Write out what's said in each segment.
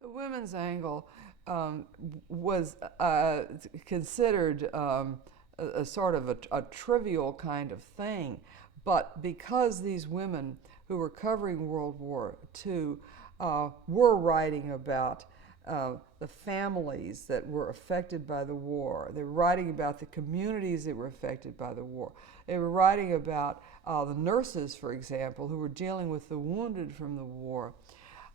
The women's angle was considered a sort of a trivial kind of thing, but because these women who were covering World War II were writing about the families that were affected by the war. They were writing about the communities that were affected by the war. They were writing about the nurses, for example, who were dealing with the wounded from the war.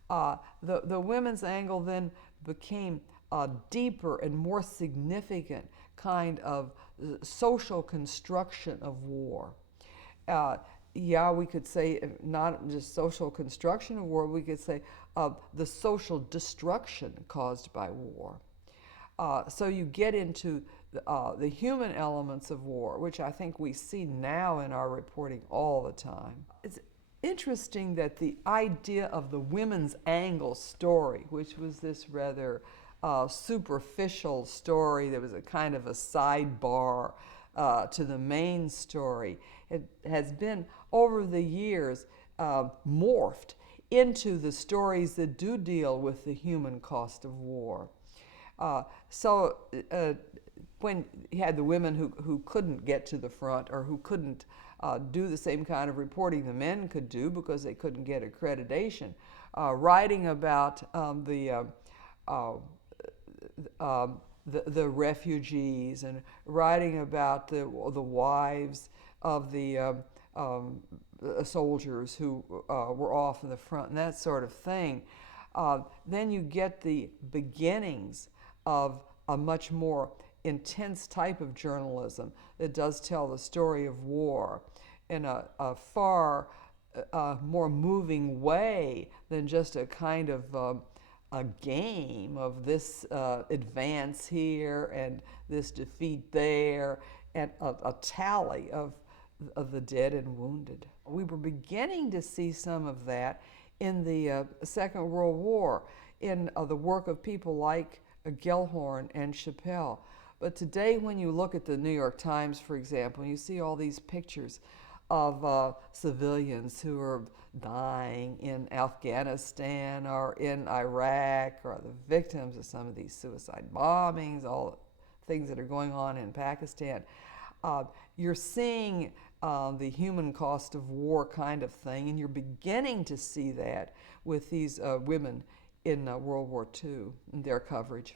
The women's angle then became a deeper and more significant kind of social construction of war. Uh, yeah, we could say not just social construction of war, we could say the social destruction caused by war. So you get into the human elements of war, which I think we see now in our reporting all the time. It's interesting that the idea of the women's angle story, which was this rather superficial story that was a kind of a sidebar to the main story, it has been over the years morphed into the stories that do deal with the human cost of war. So when you had the women who couldn't get to the front or who couldn't do the same kind of reporting the men could do because they couldn't get accreditation, writing about uh, the refugees and writing about the wives of the soldiers who were off in the front and that sort of thing. Then you get the beginnings of a much more intense type of journalism that does tell the story of war in a far more moving way than just a kind of a game of this advance here and this defeat there, and a tally of the dead and wounded. We were beginning to see some of that in the Second World War in the work of people like Gellhorn and Chappelle. But today, when you look at the New York Times, for example, you see all these pictures of civilians who are dying in Afghanistan or in Iraq or the victims of some of these suicide bombings, all the things that are going on in Pakistan. You're seeing the human cost of war kind of thing, and you're beginning to see that with these women in World War II and their coverage.